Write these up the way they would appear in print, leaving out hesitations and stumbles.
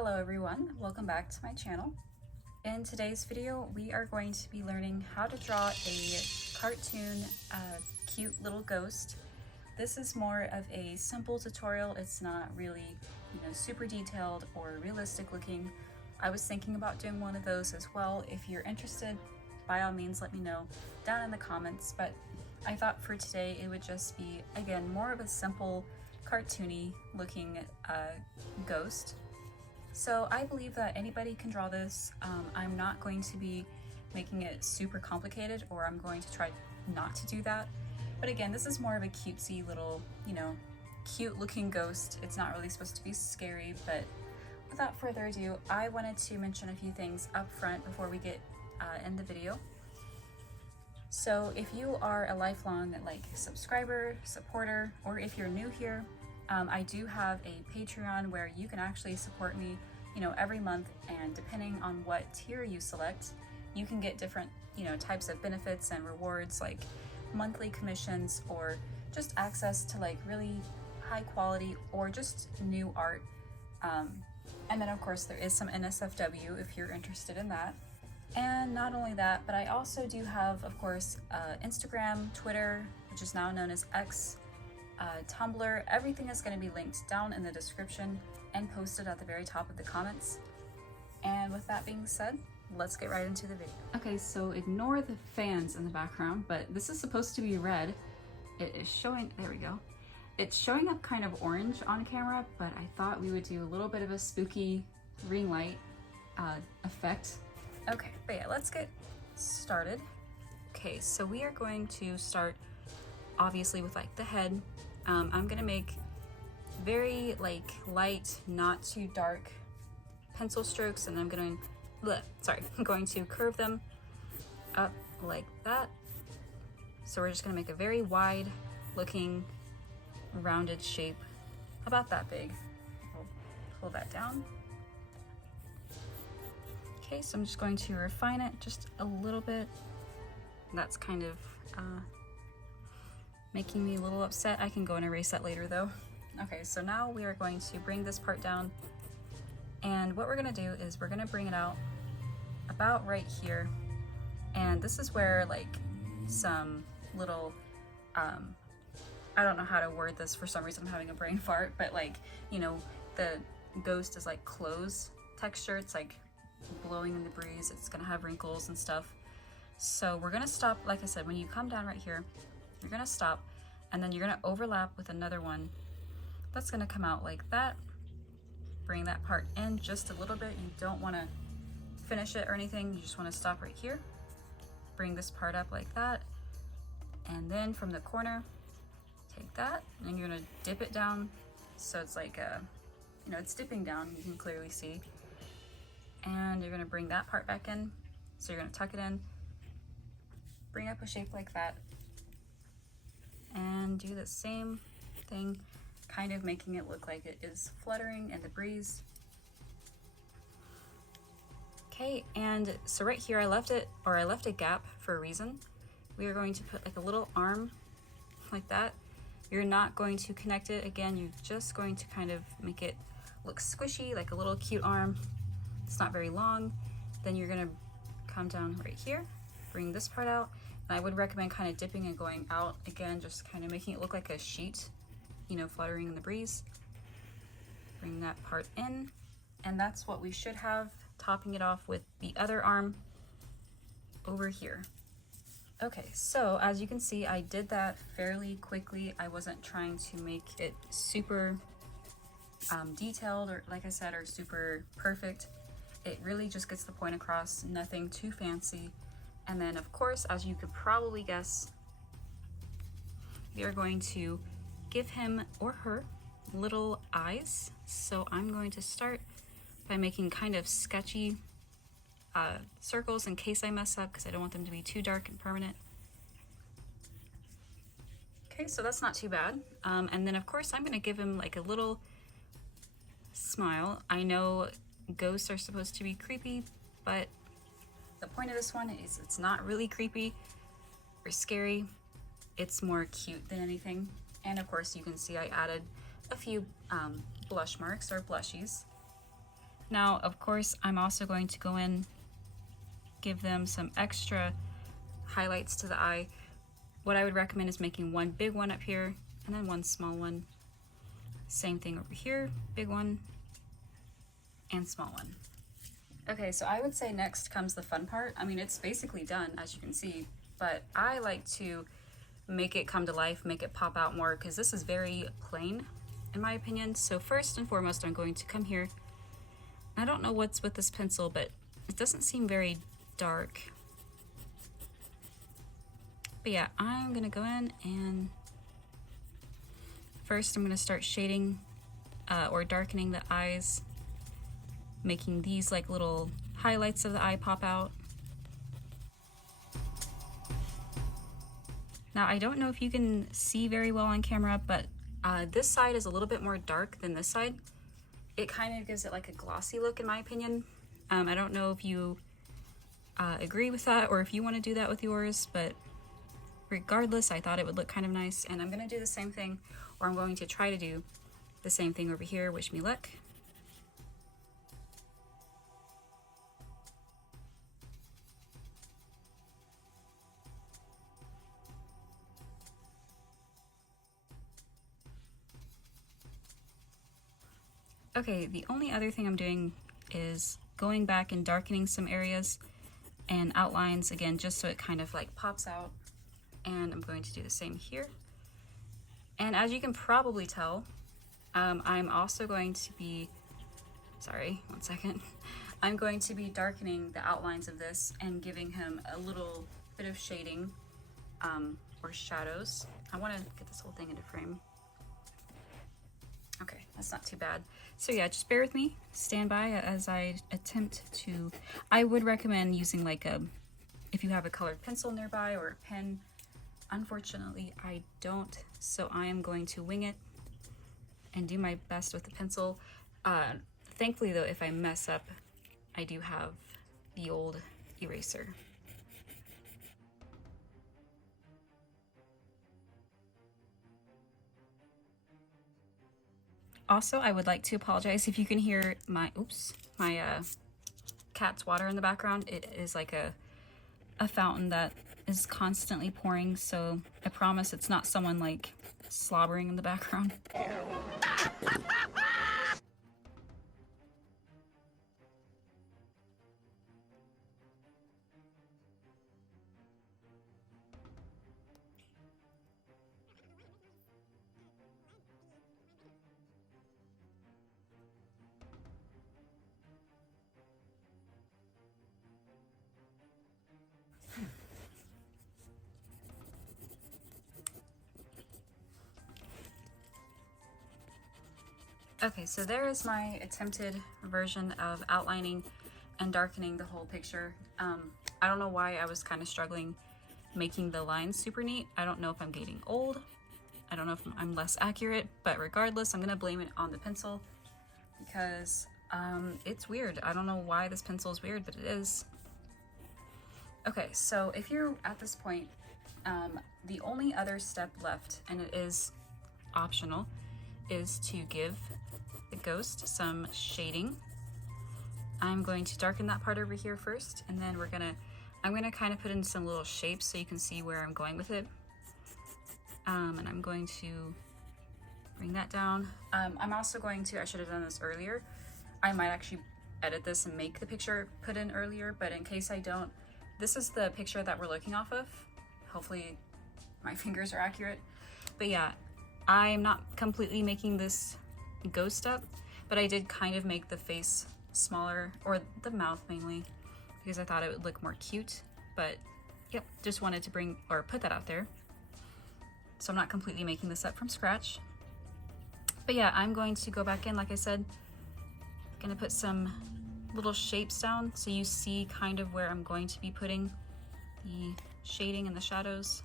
Hello everyone, welcome back to my channel. In today's video, we are going to be learning how to draw a cartoon, cute little ghost. This is more of a simple tutorial. It's not really, super detailed or realistic looking. I was thinking about doing one of those as well. If you're interested, by all means, let me know down in the comments. But I thought for today, it would just be, again, more of a simple, cartoony looking ghost. So I believe that anybody can draw this. I'm not going to be making it super complicated, or I'm going to try not to do that. But again, this is more of a cutesy little, cute looking ghost. It's not really supposed to be scary, but without further ado, I wanted to mention a few things up front before we get in the video. So if you are a lifelong subscriber, supporter, or if you're new here, I do have a Patreon where you can actually support me, every month, and depending on what tier you select, you can get different, types of benefits and rewards like monthly commissions or just access to really high quality or just new art. And then of course there is some NSFW if you're interested in that. And not only that, but I also do have, of course, Instagram, Twitter, which is now known as X, Tumblr. Everything is going to be linked down in the description and posted at the very top of the comments. And with that being said, let's get right into the video. Okay, so ignore the fans in the background, but this is supposed to be red. It is showing, there we go. It's showing up kind of orange on camera, but I thought we would do a little bit of a spooky ring light effect. Okay, but yeah, let's get started. Okay, so we are going to start obviously with the head. I'm gonna make very light, not too dark pencil strokes, and I'm going to curve them up like that. So we're just gonna make a very wide looking rounded shape, about that big. We'll pull that down. Okay, so I'm just going to refine it just a little bit. That's kind of making me a little upset. I can go and erase that later though. Okay, so now we are going to bring this part down, and what we're gonna do is we're gonna bring it out about right here, and this is where some little I don't know how to word this, for some reason I'm having a brain fart, but the ghost is clothes texture. It's blowing in the breeze. It's gonna have wrinkles and stuff. So we're gonna stop, like I said, when you come down right here, you're gonna stop, and then you're gonna overlap with another one that's gonna come out like that. Bring that part in just a little bit. You don't want to finish it or anything. You just want to stop right here. Bring this part up like that, and then from the corner, take that, and you're gonna dip it down so it's it's dipping down. You can clearly see. And you're gonna bring that part back in. So you're gonna tuck it in, bring up a shape like that, and do the same thing, kind of making it look like it is fluttering in the breeze. Okay, and so right here I left a gap for a reason. We are going to put a little arm like that. You're not going to connect it again, you're just going to kind of make it look squishy, like a little cute arm. It's not very long. Then you're gonna come down right here, bring this part out. And I would recommend kind of dipping and going out again, just kind of making it look like a sheet, fluttering in the breeze. Bring that part in, and that's what we should have, topping it off with the other arm over here. Okay, so as you can see, I did that fairly quickly. I wasn't trying to make it super detailed, or like I said, or super perfect. It really just gets the point across, nothing too fancy. And then of course, as you could probably guess, we are going to give him or her little eyes. So I'm going to start by making kind of sketchy circles in case I mess up, because I don't want them to be too dark and permanent. Okay, so that's not too bad. And then of course I'm gonna give him a little smile. I know ghosts are supposed to be creepy, but the point of this one is it's not really creepy or scary. It's more cute than anything. And of course you can see I added a few blush marks or blushies. Now, of course, I'm also going to go in, give them some extra highlights to the eye. What I would recommend is making one big one up here and then one small one. Same thing over here, big one and small one. Okay, so I would say next comes the fun part. I mean, it's basically done, as you can see, but I like to make it come to life, make it pop out more, because this is very plain, in my opinion. So first and foremost, I'm going to come here. I don't know what's with this pencil, but it doesn't seem very dark. But yeah, I'm gonna go in and first I'm gonna start shading or darkening the eyes, making these like little highlights of the eye pop out. Now, I don't know if you can see very well on camera, but this side is a little bit more dark than this side. It kind of gives it like a glossy look, in my opinion. I don't know if you agree with that or if you want to do that with yours, but regardless, I thought it would look kind of nice. And I'm going to do the same thing, or I'm going to try to do the same thing over here. Wish me luck. Okay, the only other thing I'm doing is going back and darkening some areas and outlines again, just so it kind of like pops out. And I'm going to do the same here. And as you can probably tell, I'm also going to be, sorry, one second. I'm going to be darkening the outlines of this and giving him a little bit of shading or shadows. I want to get this whole thing into frame. Okay, that's not too bad. So yeah, just bear with me, stand by as I attempt to, I would recommend using like if you have a colored pencil nearby or a pen. Unfortunately, I don't, so I am going to wing it and do my best with the pencil. Thankfully though, if I mess up, I do have the old eraser. Also, I would like to apologize if you can hear my cat's water in the background. It is like a fountain that is constantly pouring, so I promise it's not someone like slobbering in the background. Okay, so there is my attempted version of outlining and darkening the whole picture. I don't know why I was kind of struggling making the lines super neat. I don't know if I'm getting old. I don't know if I'm less accurate, but regardless, I'm gonna blame it on the pencil because it's weird. I don't know why this pencil is weird, but it is. Okay, so if you're at this point, the only other step left, and it is optional, is to give the ghost some shading. I'm going to darken that part over here first, and then I'm gonna kind of put in some little shapes so you can see where I'm going with it. And I'm going to bring that down. I'm also going to, I should have done this earlier. I might actually edit this and make the picture put in earlier, but in case I don't, this is the picture that we're looking off of. Hopefully my fingers are accurate. But yeah, I'm not completely making this ghost up, but I did kind of make the face smaller, or the mouth mainly, because I thought it would look more cute. But yep, just wanted to put that out there. So I'm not completely making this up from scratch. But yeah, I'm going to go back in, like I said, gonna put some little shapes down so you see kind of where I'm going to be putting the shading and the shadows.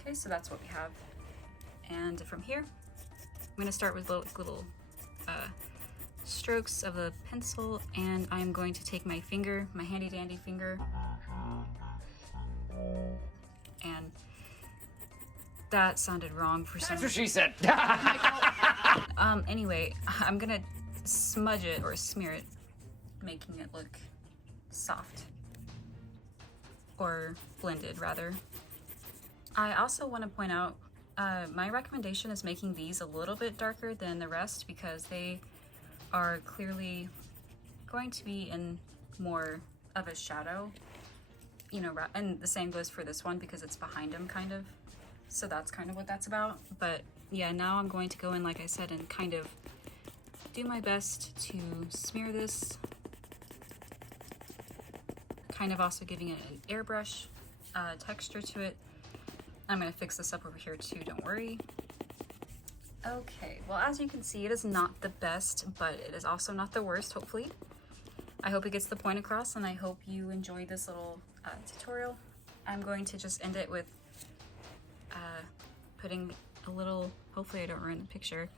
Okay, so that's what we have. And from here, I'm gonna start with little strokes of the pencil, and I'm going to take my finger, my handy dandy finger, and that sounded wrong for some reason. That's what she said. Anyway, I'm gonna smudge it or smear it, making it look soft, or blended rather. I also want to point out my recommendation is making these a little bit darker than the rest because they are clearly going to be in more of a shadow, you know, and the same goes for this one because it's behind him kind of. So that's kind of what that's about. But yeah, now I'm going to go in, like I said, and kind of do my best to smear this, kind of also giving it an airbrush texture to it. I'm gonna fix this up over here too, don't worry. Okay, well, as you can see, it is not the best, but it is also not the worst, hopefully. I hope it gets the point across, and I hope you enjoyed this little tutorial. I'm going to just end it with putting a little, hopefully I don't ruin the picture,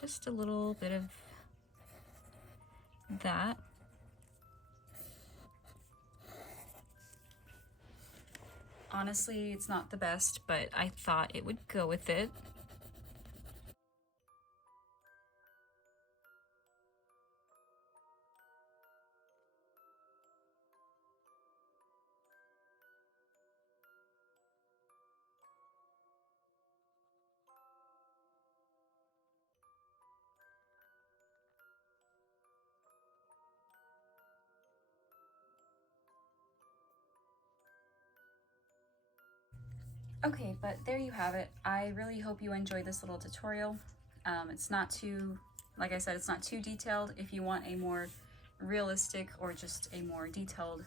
just a little bit of that. Honestly, it's not the best, but I thought it would go with it. Okay, but there you have it. I really hope you enjoyed this little tutorial. It's not too, like I said, it's not too detailed. If you want a more realistic or just a more detailed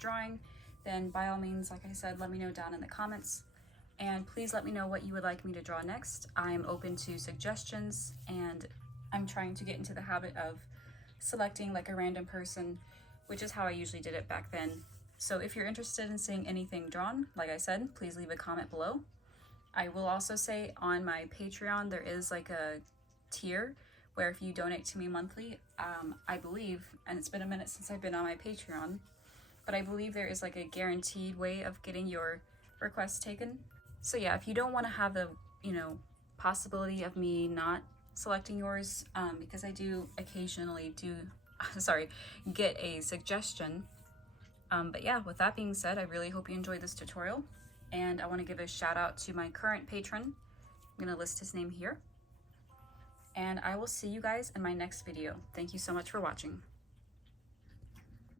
drawing, then by all means, like I said, let me know down in the comments. And please let me know what you would like me to draw next. I'm open to suggestions, and I'm trying to get into the habit of selecting like a random person, which is how I usually did it back then. So if you're interested in seeing anything drawn, like I said, please leave a comment below. I will also say on my Patreon, there is like a tier where if you donate to me monthly, I believe, and it's been a minute since I've been on my Patreon, but I believe there is like a guaranteed way of getting your requests taken. So yeah, if you don't want to have the, you know, possibility of me not selecting yours, because I do occasionally get a suggestion. But yeah, with that being said, I really hope you enjoyed this tutorial, and I want to give a shout out to my current patron. I'm going to list his name here, and I will see you guys in my next video. Thank you so much for watching.